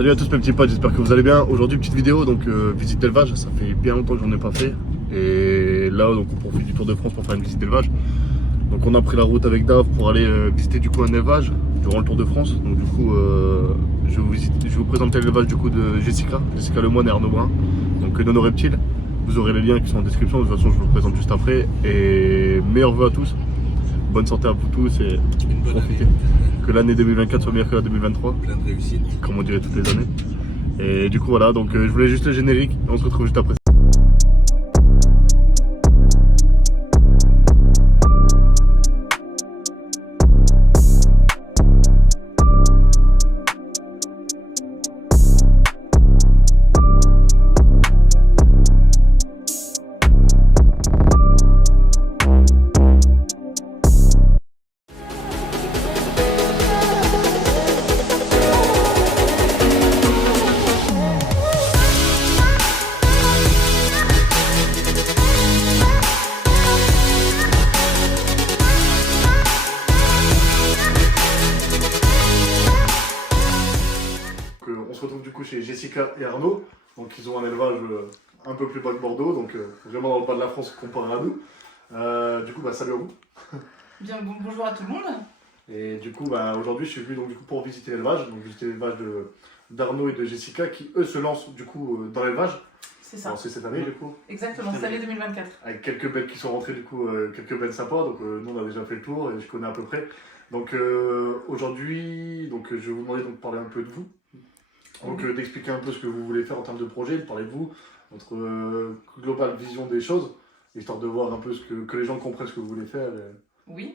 Salut à tous mes petits potes, j'espère que vous allez bien. Aujourd'hui petite vidéo, donc visite d'élevage, ça fait bien longtemps que j'en ai pas fait. Et là donc on profite du Tour de France pour faire une visite d'élevage. Donc on a pris la route avec Dave pour aller visiter du coup un élevage durant le Tour de France. Donc du coup je vais vous présenter l'élevage du coup de Jessica Lemoine et Arnaud Brun. Donc nos reptiles. Vous aurez les liens qui sont en description, de toute façon je vous le présente juste après. Et meilleurs vœux à tous. Bonne santé à vous tous et profitez. Que l'année 2024 soit meilleure que la 2023. Plein de réussite. Comme on dirait toutes les années. Et du coup voilà, donc je voulais juste le générique et on se retrouve juste après. On se retrouve du coup chez Jessica et Arnaud, donc ils ont un élevage un peu plus bas que Bordeaux, donc vraiment dans le bas de la France comparé à nous. Du coup salut à vous. Bien, bonjour à tout le monde. Et du coup aujourd'hui je suis venu donc, du coup, pour visiter l'élevage, donc visiter l'élevage d'Arnaud et de Jessica qui eux se lancent du coup dans l'élevage. C'est ça. C'est cette année du coup. Exactement, c'est l'année 2024. Avec quelques bêtes qui sont rentrées du coup, quelques bêtes sympas, donc nous on a déjà fait le tour et je connais à peu près. Donc aujourd'hui je vais vous demander donc, de parler un peu de vous. Donc d'expliquer un peu ce que vous voulez faire en termes de projet, de parler de vous, votre globale vision des choses, histoire de voir un peu que les gens comprennent ce que vous voulez faire. Oui,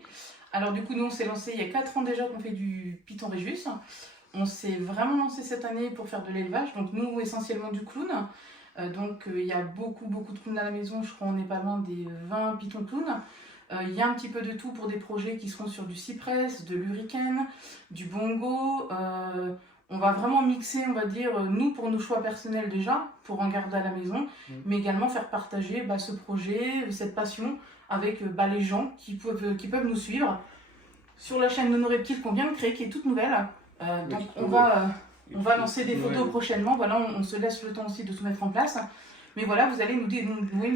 alors du coup nous on s'est lancé il y a 4 ans déjà qu'on fait du Python Régis. On s'est vraiment lancé cette année pour faire de l'élevage, donc nous essentiellement du clown. Donc il y a beaucoup de clowns à la maison, je crois on n'est pas loin des 20 Python clowns. Il y a un petit peu de tout pour des projets qui seront sur du cypress, de l'hurricane, du bongo. On va vraiment mixer, on va dire, nous pour nos choix personnels déjà, pour en garder à la maison, mais également faire partager ce projet, cette passion avec les gens qui peuvent nous suivre sur la chaîne de nos reptiles qu'on vient de créer, qui est toute nouvelle. Donc on va lancer des photos prochainement, voilà, on se laisse le temps aussi de tout mettre en place. Mais voilà, vous allez nous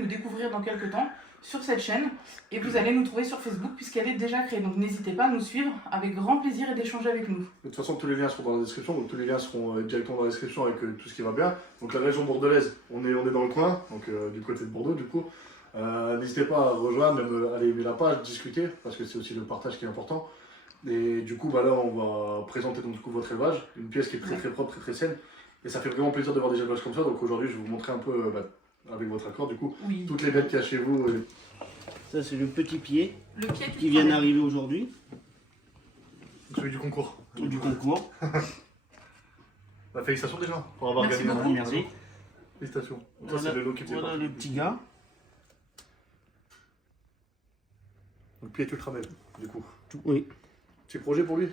découvrir dans quelques temps sur cette chaîne et vous allez nous trouver sur Facebook puisqu'elle est déjà créée. Donc n'hésitez pas à nous suivre avec grand plaisir et d'échanger avec nous. De toute façon, tous les liens seront dans la description, donc tous les liens seront directement dans la description avec tout ce qui va bien. Donc la région bordelaise, on est dans le coin, donc du côté de Bordeaux du coup. N'hésitez pas à rejoindre, même aller aimer la page, discuter, parce que c'est aussi le partage qui est important. Et du coup, là, on va présenter donc, du coup, votre élevage, une pièce qui est très propre, très saine. Et ça fait vraiment plaisir de voir des élevages comme ça. Donc aujourd'hui, je vais vous montrer un peu, avec votre accord, du coup, toutes les bêtes qu'il y a chez vous. Ça, c'est le petit pied, pied qui vient d'arriver aujourd'hui. Celui du concours. Du concours. Félicitations déjà pour avoir Merci gagné beaucoup. Merci. Félicitations. Ça, Voilà, c'est le lot qui fait voilà partie. le petit gars. Le pied est ultra belle, du coup. Oui. Petit projet pour lui?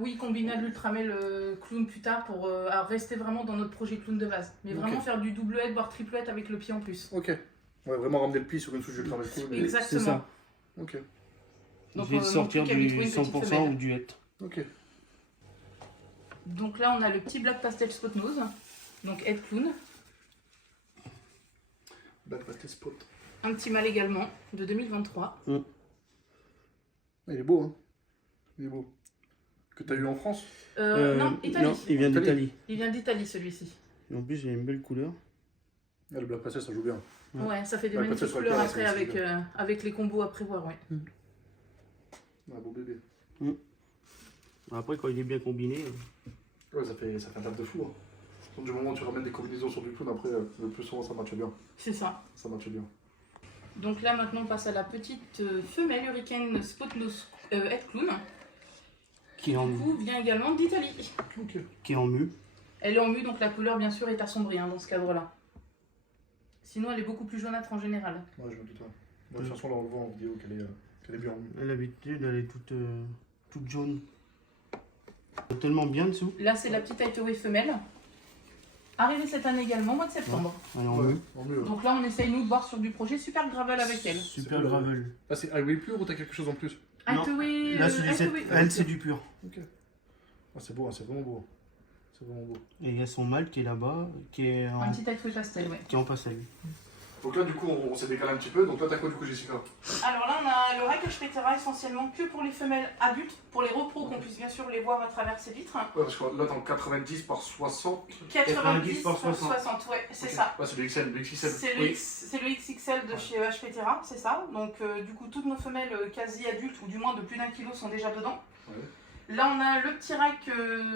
Oui, combiner l'ultramel clown plus tard pour rester vraiment dans notre projet clown de base. Mais vraiment faire du doublette, voire triplette avec le pied en plus. Ok. Ouais, vraiment ramener le pied sur une souche ultra belle. Exactement. C'est ça. Ok. Donc, je vais sortir mon truc, du habitué, une petite 100% femelle. ou du het. Ok. Donc là, on a le petit Black Pastel Spot Nose, donc head clown. Black Pastel Spot. Un petit mâle également, de 2023. Il est beau, hein. Il est beau. Que tu as eu en France? Non, Italie. Non, il vient d'Italie. Il vient d'Italie celui-ci. En plus, il a une belle couleur. Ah, le Black Pastel, ça joue bien. Ouais, ça fait des Ouais, magnifiques peut-être sur le couleurs terrain, après c'est aussi avec les combos à prévoir, ouais. Ah, beau bébé. Après, quand il est bien combiné. Ouais, ça fait un taf de fou. Hein. Donc, du moment où tu ramènes des combinaisons sur du clown, après, le plus souvent, ça matche bien. C'est ça. Ça matche bien. Donc là, maintenant, on passe à la petite femelle Hurricane Spot Nose Head Clown. Qui est en Du mu. coup, vient également d'Italie. Ok. Qui est en mu. Elle est en mu, donc la couleur, bien sûr, est assombrie dans ce cadre-là. Sinon, elle est beaucoup plus jaunâtre en général. Ouais, je me doute. De toute façon, là, on le voit en vidéo qu'elle est bien en mu. À l'habitude, elle est toute jaune. Tellement bien dessous. Là, c'est la petite Highway femelle. Arrivée cette année également, au mois de septembre. Elle est en Ouais, mu. en mu. Donc là, on essaye, nous, de voir sur du projet super gravel avec elle. Super C'est cool, gravel. Là, c'est highway pur ou t'as quelque chose en plus? Non, Highway, Là, c'est du Highway. elle, c'est du pur. Ok. Ah, c'est beau, hein, c'est vraiment beau. C'est vraiment beau. Et il y a son mâle qui est là-bas, qui est Un en, petit taille pastel, ouais. qui est en pastel. Donc là, du coup, on s'est décalé un petit peu. Donc là, t'as quoi, du coup, Jessica? Alors là, on a le rack HPTera essentiellement que pour les femelles adultes, pour les repros, qu'on puisse bien sûr les voir à travers ces vitres. Ouais, parce que là, t'es en 90 par 60. 90 par par 60. 60, ouais, c'est Ok. ça. Ouais, c'est le XL, le XXL. C'est le, Oui. c'est le XXL de chez HPTera, c'est ça. Donc du coup, toutes nos femelles quasi adultes, ou du moins de plus d'1 kilo, sont déjà dedans. Ouais. Là, on a le petit rack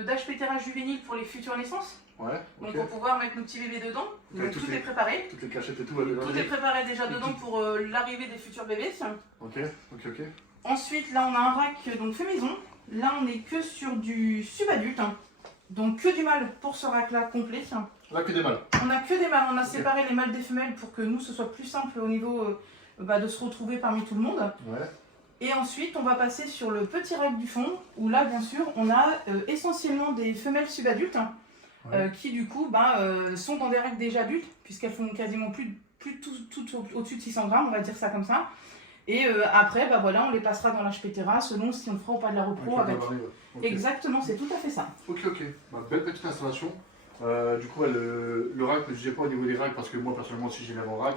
d'HPTera juvénile pour les futures naissances. Ouais, Donc ok. pour pouvoir mettre nos petits bébés dedans. Ok, Donc toutes tout les- est préparé. Toutes les cachettes et tout. Tout est préparé déjà dedans pour l'arrivée des futurs bébés. Ok, ok. Ensuite, là, on a un rack donc fait maison. Là, on est que sur du subadulte. Donc que du mâle pour ce rack-là complet. Là, que des mâles. On a que des mâles. On a Ok. séparé les mâles des femelles pour que nous, ce soit plus simple au niveau de se retrouver parmi tout le monde. Ouais. Et ensuite, on va passer sur le petit rack du fond, où là, bien sûr, on a essentiellement des femelles subadultes, qui du coup sont dans des racks déjà adultes, puisqu'elles font quasiment plus tout au-dessus de 600 grammes, on va dire ça comme ça. Et après, voilà, on les passera dans l'HPTera selon si on fera ou pas de la repro Ok, avec. bah, ok. Exactement, c'est tout à fait ça. Ok. Bah, belle petite installation. Du coup, ouais, le rack, ne jugez pas au niveau des racks, parce que moi, personnellement, si j'élève en rack,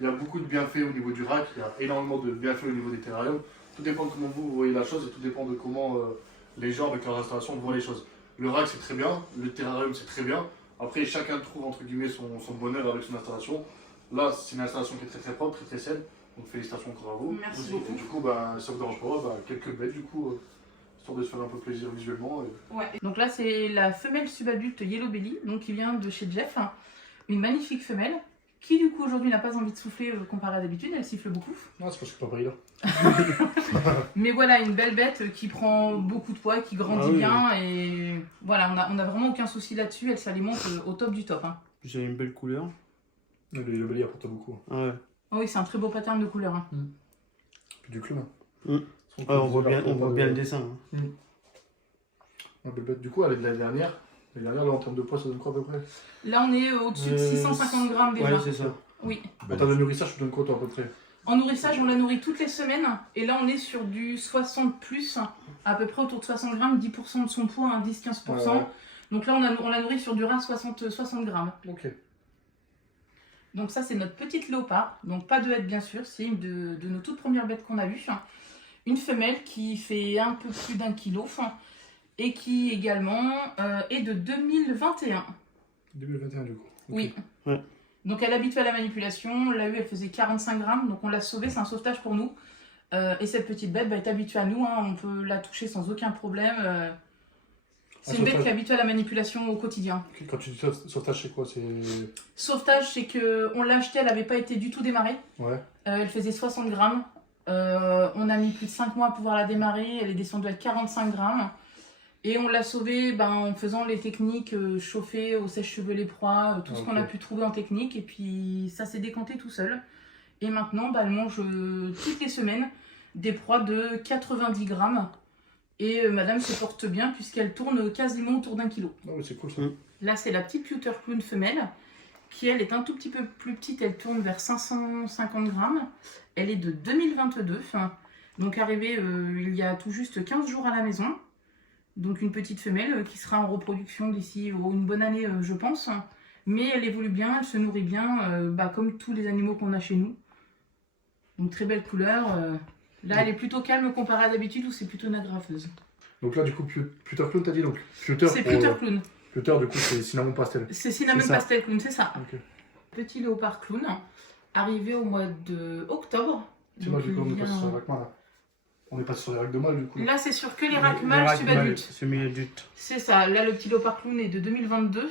il y a beaucoup de bienfaits au niveau du rack, il y a énormément de bienfaits au niveau des terrariums. Tout dépend de comment vous voyez la chose et tout dépend de comment les gens avec leurs installations voient les choses. Le rack c'est très bien, le terrarium c'est très bien. Après chacun trouve entre guillemets son bonheur avec son installation. Là c'est une installation qui est très propre, très saine. Donc félicitations encore à vous. Merci aussi. beaucoup. Et du coup ça vous dérange pas, quelques bêtes du coup, histoire de se faire un peu plaisir visuellement. Ouais. Donc là, c'est la femelle subadulte Yellow Belly, donc qui vient de chez Jeff. Une magnifique femelle qui du coup aujourd'hui n'a pas envie de souffler comparé à d'habitude, elle siffle beaucoup. Non c'est parce que papa est là. Mais voilà, une belle bête qui prend beaucoup de poids, qui grandit Ah oui. bien et voilà, on a vraiment aucun souci là-dessus, elle s'alimente au top du top. Hein. J'ai une belle couleur. Le belly apporte beaucoup. Ah ouais. Oh oui, c'est un très beau pattern de couleur. Hein. Puis du club. Ah, on voit bien le dessin. Hein. Ouais, belle bête. Du coup elle est de la dernière. La dernière là en termes de poids ça donne quoi à peu près? Là, on est au-dessus de 650 grammes déjà. Ouais, c'est ça. Oui. En termes de nourrissage, tu donnes quoi toi à peu près? En nourrissage, on la nourrit toutes les semaines. Et là, on est sur du 60 plus, à peu près autour de 60 grammes, 10% de son poids, hein, 10-15%. Ouais. Donc là, on la nourrit sur du rat 60 grammes. Ok. Donc ça, c'est notre petite léopard. Donc pas de hête, bien sûr. C'est une de nos toutes premières bêtes qu'on a eues. Une femelle qui fait un peu plus d'1 kilo. Et qui également est de 2021. 2021 du coup. Ok. Oui. Ouais. Donc elle est habituée à la manipulation. On l'a eu, elle faisait 45 grammes. Donc on l'a sauvée, c'est un sauvetage pour nous. Et cette petite bête est habituée à nous. Hein. On peut la toucher sans aucun problème. C'est une bête qui est habituée à la manipulation au quotidien. Ok, quand tu dis sauvetage, c'est quoi? C'est. Sauvetage, c'est qu'on l'a achetée, elle n'avait pas été du tout démarrée. Ouais. Elle faisait 60 grammes. On a mis plus de 5 mois à pouvoir la démarrer. Elle est descendue à 45 grammes. Et on l'a sauvée en faisant les techniques chauffer au sèche-cheveux les proies, tout ce qu'on a pu trouver en technique. Et puis ça s'est décanté tout seul. Et maintenant, elle mange toutes les semaines des proies de 90 grammes. Et madame se porte bien puisqu'elle tourne quasiment autour d'1 kilo. Non, mais c'est cool ça. Là, c'est la petite Pewter Clown femelle qui, elle, est un tout petit peu plus petite. Elle tourne vers 550 grammes. Elle est de 2022. Donc arrivée il y a tout juste 15 jours à la maison. Donc une petite femelle qui sera en reproduction d'ici une bonne année, je pense. Mais elle évolue bien, elle se nourrit bien, comme tous les animaux qu'on a chez nous. Donc très belle couleur. Là, elle est plutôt calme comparée à d'habitude où c'est plutôt une agrafeuse. Donc là, du coup, Pewter Clown, t'as dit donc Pewter. C'est Pewter Clown. Pewter, du coup, c'est cinnamon pastel. C'est Cinnamon C'est ça. Pastel Clown, c'est ça. Ok. Petit léopard clown, arrivé au mois d'octobre. C'est moi, du coup, on est il passé vient- sur les racks mâles. On est passé sur les racks de mâles, du coup. Là, c'est sur que les racks mâles racks subadultes. semi-adultes. C'est ça. Là, le petit léopard clown est de 2022.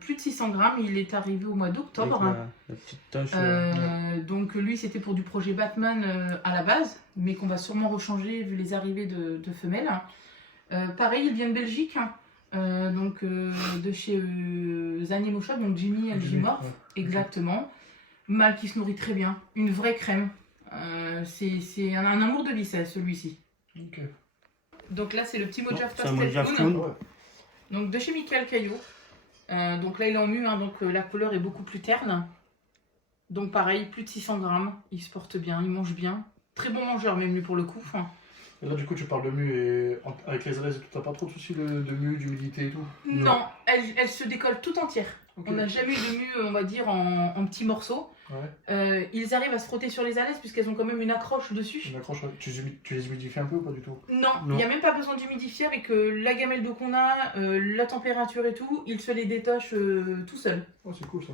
Plus de 600 grammes. Il est arrivé au mois d'octobre. Avec la petite tache. Donc lui, c'était pour du projet Batman à la base, mais qu'on va sûrement rechanger vu les arrivées de femelles. Pareil, il vient de Belgique, de chez Animal Shop, donc Jimmy and Jimorph, ouais. exactement. Mâle qui se nourrit très bien, une vraie crème. C'est un amour de vie, celui-ci. Ok. Donc là, c'est le petit Mojave c'est un Pastel Mojave Clown. Clown. Ouais. Donc de chez Michael Caillot. Donc là il est en mue, donc la couleur est beaucoup plus terne. Donc pareil, plus de 600 grammes, il se porte bien, il mange bien. Très bon mangeur même lui pour le coup. Et là, du coup, tu parles de mue et avec les alaises et tout, t'as pas trop de soucis de mue, d'humidité et tout? Non, elle se décolle tout entière. Ok. On n'a jamais eu de mue, on va dire, en petits morceaux. Ouais. Ils arrivent à se frotter sur les alaises puisqu'elles ont quand même une accroche dessus. Une accroche, ouais. Tu les humidifies un peu ou pas du tout? Non, il Non. n'y a même pas besoin d'humidifier avec la gamelle d'eau qu'on a, la température et tout. Il se les détache tout seul. Oh, c'est cool ça.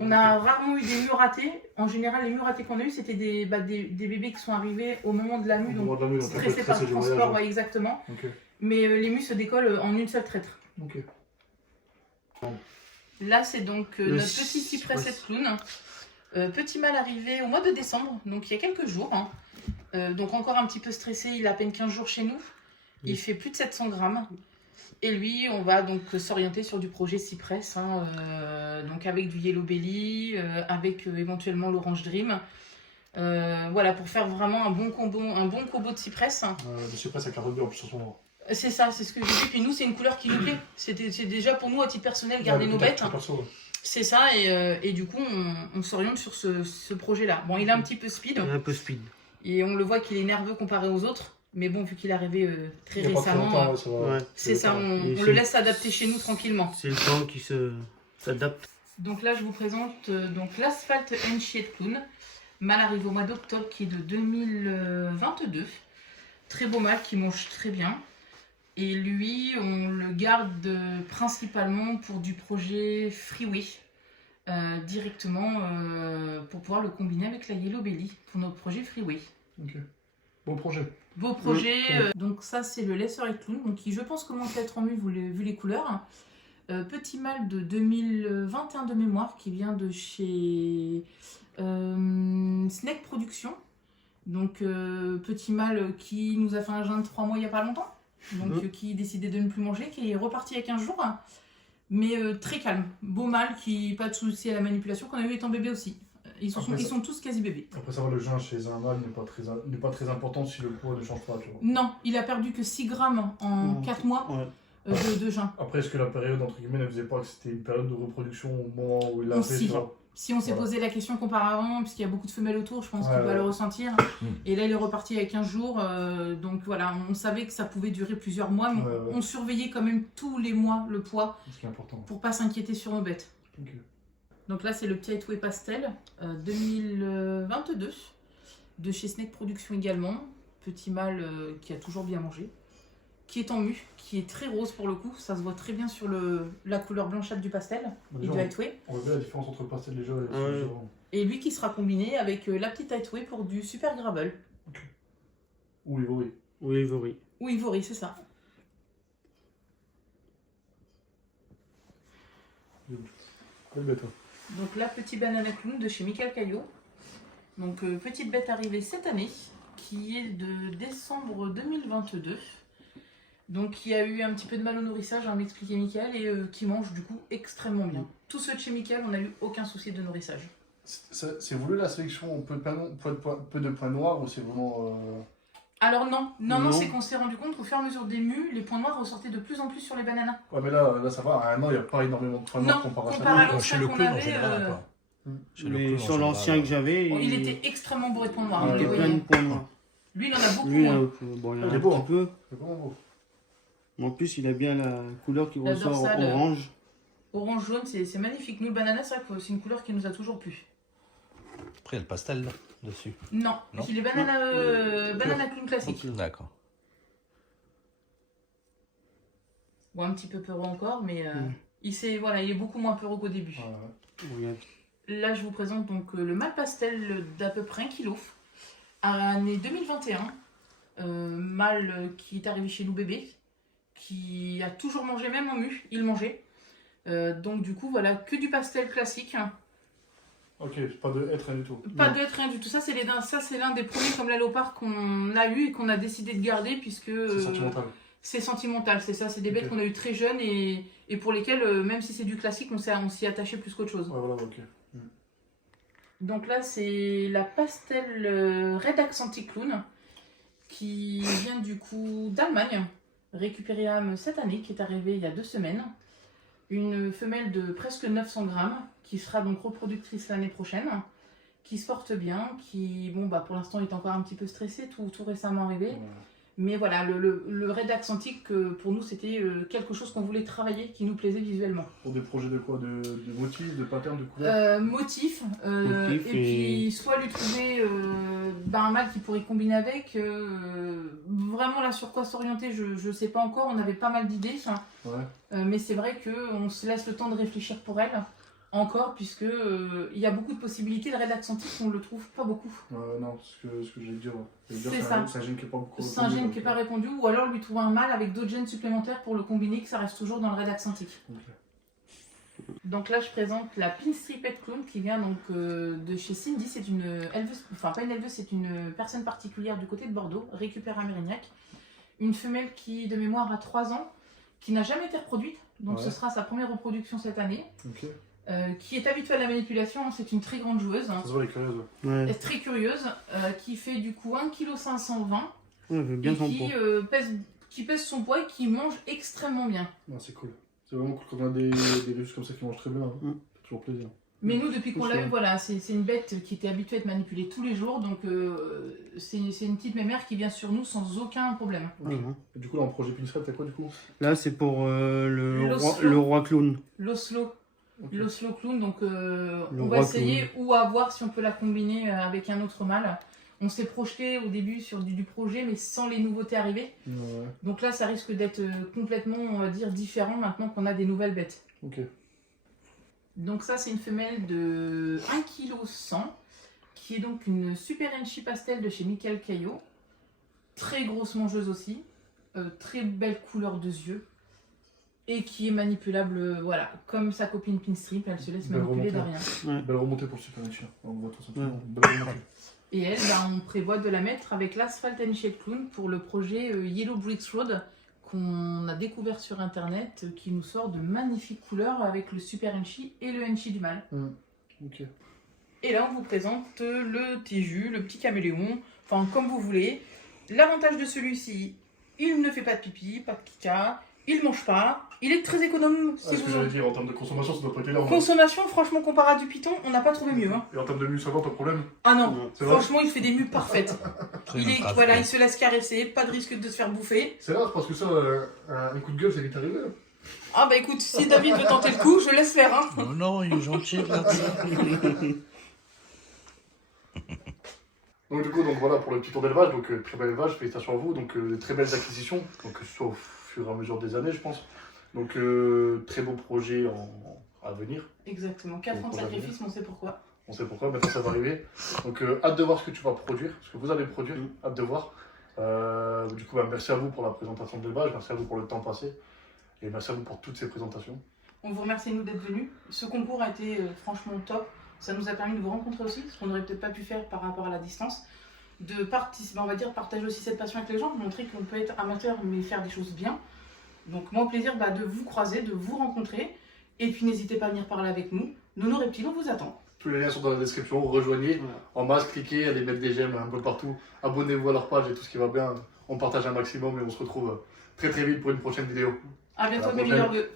On a rarement eu des mues ratées. En général, les mues ratées qu'on a eues, c'était des bébés qui sont arrivés au moment de la mue, Au moment donc de la mue, donc un peu stressés par le stressé du transport, voyage, ouais, exactement. Ok. Mais les mues se décollent en une seule traître. Ok. Là, c'est donc Le notre petit cypress clown. Petit mâle arrivé au mois de décembre, donc il y a quelques jours. Hein. Donc encore un petit peu stressé, il a à peine 15 jours chez nous. Il fait plus de 700 grammes. Et lui, on va donc s'orienter sur du projet cypress, hein, donc avec du Yellow Belly, avec éventuellement l'Orange Dream. Voilà, pour faire vraiment un bon combo de cypress. Le cypress avec la rugby en plus sur son bras. C'est ça, c'est ce que j'ai dit. Puis nous, c'est une couleur qui nous plaît. C'est déjà pour nous, à titre personnel, garder nos bêtes. C'est ça, et du coup, on s'oriente sur ce projet-là. Bon, il est un petit peu speed. Il est un peu speed. Et on le voit qu'il est nerveux comparé aux autres. Mais bon, vu qu'il est arrivé très récemment, c'est ça, on le laisse s'adapter chez nous tranquillement. C'est le temps qui s'adapte. Donc là, je vous présente donc l'Asphalt Enchied Clown. Mâle arrive au mois d'octobre, qui est de 2022. Très beau mâle qui mange très bien. Et lui, on le garde principalement pour du projet Freeway. Directement pour pouvoir le combiner avec la Yellow Belly pour notre projet Freeway. Ok. Beau projet. Beau projet. Donc ça, c'est le Lesser Clown, donc qui, je pense, commence à être en mue vu les couleurs. Petit mâle de 2021 de mémoire qui vient de chez Snake Production. Donc petit mâle qui nous a fait un jeûne de 3 mois il n'y a pas longtemps. Donc qui décidait de ne plus manger, qui est reparti il y a 15 jours. Mais très calme. Beau mâle qui pas de souci à la manipulation, qu'on a eu étant bébé aussi. Ils sont tous quasi bébés. Après ça va, le jeûne chez un mâle n'est pas très important si le poids ne change pas, tu vois. Non, il a perdu que 6 grammes en 4 mois de jeûne. Après, est-ce que la période, entre guillemets, ne faisait pas que c'était une période de reproduction au moment où il l'a fait, Aussi. tu vois? Si on s'est posé la question auparavant, puisqu'il y a beaucoup de femelles autour, je pense qu'il va le ressentir. Et là, il est reparti il y a 15 jours. Donc voilà, on savait que ça pouvait durer plusieurs mois, mais on surveillait quand même tous les mois le poids pour pas s'inquiéter sur nos bêtes. Okay. Donc là, c'est le petit Highway Pastel 2022 de chez Snake Production également. Petit mâle qui a toujours bien mangé, qui est en mue, qui est très rose pour le coup. Ça se voit très bien sur la couleur blanchâtre du pastel et du Highway. On voit bien la différence entre le pastel déjà et Et lui qui sera combiné avec la petite Highway pour du super gravel. Okay. Ou Ivory. Ou Ivory. Ou Ivory, c'est ça. Quelle bête, hein. Donc là, petit banana clown de chez Michael Caillot. Donc petite bête arrivée cette année, qui est de décembre 2022. Donc qui a eu un petit peu de mal au nourrissage, hein, m'expliquait Michael, et qui mange du coup extrêmement bien. Tous ceux de chez Michael, on n'a eu aucun souci de nourrissage. C'est voulu la sélection peu de points noirs ou c'est vraiment... Alors non, c'est qu'on s'est rendu compte qu'au fur et à mesure des mues, les points noirs ressortaient de plus en plus sur les bananas. Ouais, mais là ça va, à un an, il n'y a pas énormément de points noirs comparé à ça. Chez le clown en général, pas. Mais sur l'ancien que j'avais, il était extrêmement bourré de points noirs. il était plein de points noirs. Lui, il en a beaucoup. Lui, moins. bon, il en Il a est beau, un petit peu. C'est vraiment beau. En plus, il a bien la couleur qui La ressort dorsale, orange. Orange-jaune, c'est magnifique. Nous, le banana, c'est vrai que c'est une couleur qui nous a toujours plu. Après, il y a le pastel là, dessus. Non, Non. il est banana clown classique. D'accord. Bon, un petit peu peureux encore, mais il est beaucoup moins peureux qu'au début. Regarde. Là, je vous présente donc le mâle pastel d'à peu près 1 kg. Année 2021. Mâle qui est arrivé chez nous bébé, qui a toujours mangé, même en mue, il mangeait. Donc du coup, voilà, que du pastel classique. Ok, pas de être rien du tout. Pas de être rien du tout. Ça, c'est l'un des premiers comme la léopard qu'on a eu et qu'on a décidé de garder puisque... C'est sentimental. C'est sentimental, c'est ça. C'est des bêtes qu'on a eu très jeunes et pour lesquelles, même si c'est du classique, on s'y attachait plus qu'autre chose. Ouais, voilà, ok. Donc là, c'est la pastel Red Accentic Clown qui vient du coup d'Allemagne, récupérée cette année, qui est arrivée il y a 2 semaines. Une femelle de presque 900 grammes qui sera donc reproductrice l'année prochaine, qui se porte bien, qui, bon, bah, pour l'instant est encore un petit peu stressée, tout récemment arrivé. Mais voilà, le raid accentique, pour nous, c'était quelque chose qu'on voulait travailler, qui nous plaisait visuellement. Pour des projets de quoi? De motifs, de patterns, de couleurs? Motif, Motif et puis soit lui trouver un mâle qui pourrait combiner avec. Vraiment là sur quoi s'orienter, je sais pas encore, on avait pas mal d'idées. Ouais. Mais c'est vrai qu'on se laisse le temps de réfléchir pour elle, encore, puisque il y a beaucoup de possibilités. Le raid accentique, on le trouve pas beaucoup. Non, ce que j'allais dire. C'est ça. C'est un gène qui n'est pas beaucoup C'est un gène qui n'est pas répondu, ou alors lui trouver un mâle avec d'autres gènes supplémentaires pour le combiner, que ça reste toujours dans le raid accentique. Ok. Donc là, je présente la Pinstriped Clown qui vient donc de chez Cindy. C'est une éleveuse, enfin pas une éleveuse, c'est une personne particulière du côté de Bordeaux, récupère à Mérignac. Une femelle qui, de mémoire, a 3 ans, qui n'a jamais été reproduite. Donc Ouais. ce sera sa première reproduction cette année. Ok. Qui est habituée à la manipulation, c'est une très grande joueuse. Ça se voit, elle est curieuse. Ouais, Elle est très curieuse, qui fait du coup 1,520 kg. elle veut bien Et son poids. qui pèse son poids et qui mange extrêmement bien. Non, c'est cool. C'est vraiment cool quand on a des ruches comme ça qui mangent très bien. Mm. C'est toujours plaisir. Mais nous, depuis qu'on C'est l'a ça. eu, voilà, c'est une bête qui était habituée à être manipulée tous les jours. Donc c'est une petite mémère qui vient sur nous sans aucun problème. Ouais. Et du coup, là, en projet Pinstriped, t'as quoi du coup? Là, c'est pour L'Oslo. le roi clown. L'Oslo. Ok. L'Oslo Clown, donc on roi va essayer ou à voir si on peut la combiner avec un autre mâle. On s'est projeté au début sur du projet, mais sans les nouveautés arrivées. Ouais. Donc là, ça risque d'être complètement, on va dire, différent maintenant qu'on a des nouvelles bêtes. Ok. Donc ça, c'est une femelle de 1,1 kg, qui est donc une Super Enchi Pastel de chez Michael Caillot. Très grosse mangeuse aussi, très belle couleur de yeux, et qui est manipulable, voilà, comme sa copine Pinstrip, elle se laisse Belle manipuler de remontée. rien. Belle remontée pour le Super Enchi. On voit tout simplement. Ouais. Belle remontée. Et elle, on prévoit de la mettre avec l'Asphalt Enchi Clown pour le projet Yellow Bricks Road, qu'on a découvert sur internet, qui nous sort de magnifiques couleurs avec le Super Enchi et le Enchi du mâle. Ok. Et là, on vous présente le Tiju, le petit caméléon, enfin comme vous voulez. L'avantage de celui-ci, il ne fait pas de pipi, pas de caca, il mange pas, il est très économe. Ah, ce que j'allais dire, en termes de consommation, ça doit pas être énorme. Consommation, franchement, comparé à du python, on n'a pas trouvé mieux. Hein. Et en termes de mue, ça va, pas de problème? Ah non, C'est vrai? franchement, il fait des mues parfaites. Très Il est, ultra voilà, frais. il se laisse caresser, pas de risque de se faire bouffer. C'est rare parce que ça, un coup de gueule, c'est vite arrivé. Hein. Ah bah écoute, si David veut tenter le coup, je laisse faire. Hein. Non, non, il est gentil, regarde ça. Donc du coup, donc voilà pour le petit tour d'élevage, donc très bel élevage, félicitations à vous, donc de très belles acquisitions, donc que ce soit au fur et à mesure des années je pense. Donc très beau projet à venir, Exactement, 4 ans de sacrifice, on sait pourquoi. on sait pourquoi, maintenant ça va arriver. Donc hâte de voir ce que tu vas produire, ce que vous allez produire, hâte de voir. Du coup, merci à vous pour la présentation de l'élevage, merci à vous pour le temps passé, et merci à vous pour toutes ces présentations. On vous remercie nous d'être venus. Ce concours a été franchement top. Ça nous a permis de vous rencontrer aussi, ce qu'on n'aurait peut-être pas pu faire par rapport à la distance. De participer, on va dire, partager aussi cette passion avec les gens, montrer qu'on peut être amateur mais faire des choses bien. Donc moi au plaisir de vous croiser, de vous rencontrer. Et puis n'hésitez pas à venir parler avec nous. Nono Reptile, on vous attend. Tous les liens sont dans la description, rejoignez en masse, cliquez, allez mettre des j'aime un peu partout, abonnez-vous à leur page et tout ce qui va bien. On partage un maximum et on se retrouve très très vite pour une prochaine vidéo. À bientôt À la mes prochaine. meilleurs vœux.